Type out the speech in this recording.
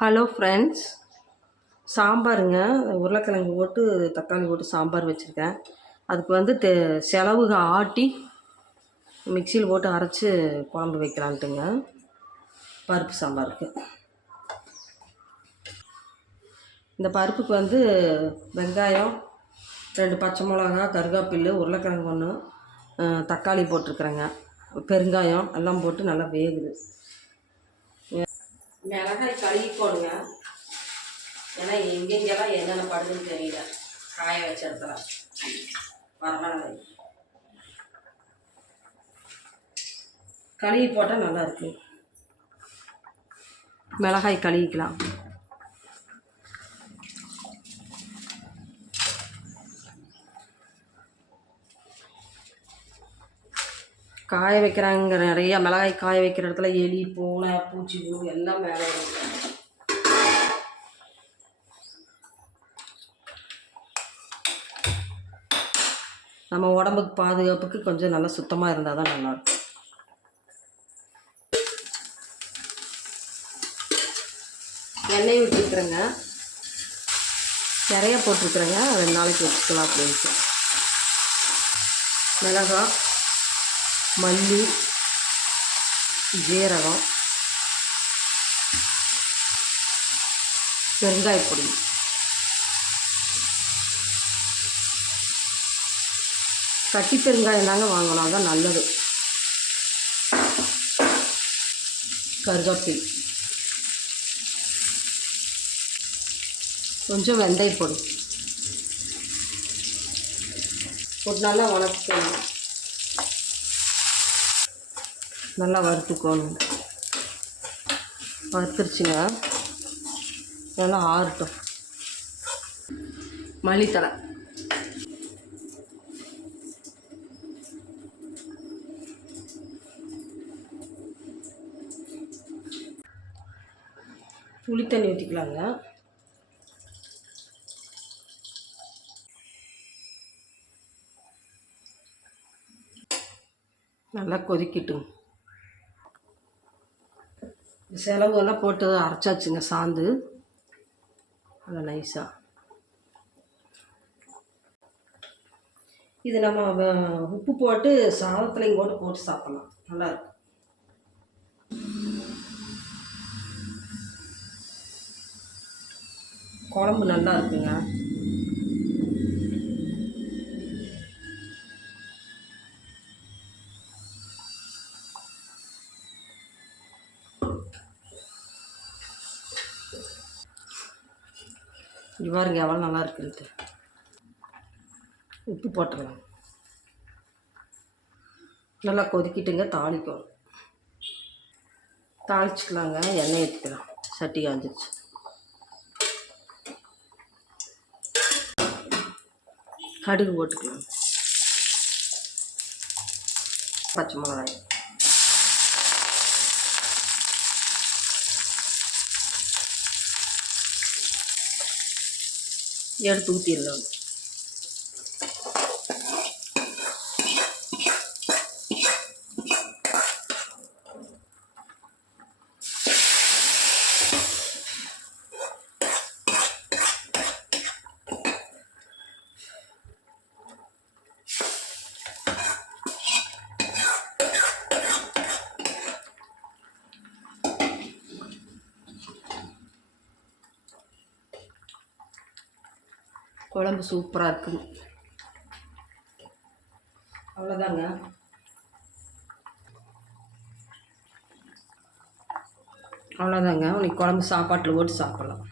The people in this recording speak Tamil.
Hello friends சாம்பாருங்க. உருளைக்கிழங்கு போட்டு தக்காளி போட்டு சாம்பார் வச்சுருக்கேன். அதுக்கு வந்து தெ செலவுக ஆட்டி மிக்சியில் போட்டு அரைச்சி குழம்பு வைக்கலான்ட்டுங்க. பருப்பு சாம்பாருக்கு. இந்த பருப்புக்கு வந்து வெங்காயம் ரெண்டு பச்சை மிளகா கருவேப்பில்லு உருளைக்கிழங்கு ஒன்று தக்காளி போட்டிருக்குறேங்க. பெருங்காயம் எல்லாம் போட்டு நல்லா வேகுது. மிளகாய் கழுவிக்கோணுங்க. ஏன்னா எங்கெங்கெல்லாம் என்னென்ன படுதுன்னு தெரியல. காய வச்ச இடத்துல வரமிளகாய். கழுவி போட்டால் நல்லா இருக்கு. மிளகாய் கழுவிக்கலாம். காய வைக்கிறாங்க நிறைய மிளகாய் காய வைக்கிற இடத்துல எலி பூனை பூச்சி புழு எல்லாம் மேலே நம்ம உடம்புக்கு பாதுகாப்புக்கு கொஞ்சம் நல்லா சுத்தமாக இருந்தால் தான் நல்லாயிருக்கும் எண்ணெய் விட்டுருக்குறேங்க நிறைய போட்டிருக்குறேங்க. ரெண்டு நாளைக்கு வச்சுக்கலாம் அப்படின்ட்டு. மிளகாய் மல்லி ஜீரகம் பெருங்காயப்பொடி கட்டி பெருங்காயம் தாங்க வாங்கினா தான் நல்லது. கருவேப்பில் கொஞ்சம் வெந்தயப்பொடி போட்டு நல்லா உணர்த்தணும் நல்லா வறுத்துக்கணும். வறுத்துருச்சுங்க. நல்லா ஆறட்டும். மல்லித்தலை புளி தண்ணி ஊற்றிக்கலாங்க நல்லா கொதிக்கட்டும். செலவுலாம் போட்டு அரைச்சாச்சுங்க சாந்து. நல்லா நைஸாக இது நம்ம உப்பு போட்டு சாதத்துலையும் கூட போட்டு சாப்பிட்லாம். நல்லாயிருக்கும் குழம்பு நல்லா இருக்குங்க. இது பாருங்க எவ்வளோ நல்லா இருக்குது உப்பு போட்டுடலாம் நல்லா கொதிக்கிட்டுங்க தாளிக்கும் தாளிச்சிக்கலாங்க எண்ணெய் ஊற்றிக்கலாம் சட்டி காஞ்சிச்சு கடுகு போட்டுக்கலாம். பச்சை மிளகாய். yer tutillo குழம்பு சூப்பராக இருக்குது அவ்வளோதாங்க அவ்வளோதாங்க உனக்கு குழம்பு சாப்பாட்டில் போட்டு சாப்பிட்லாம்.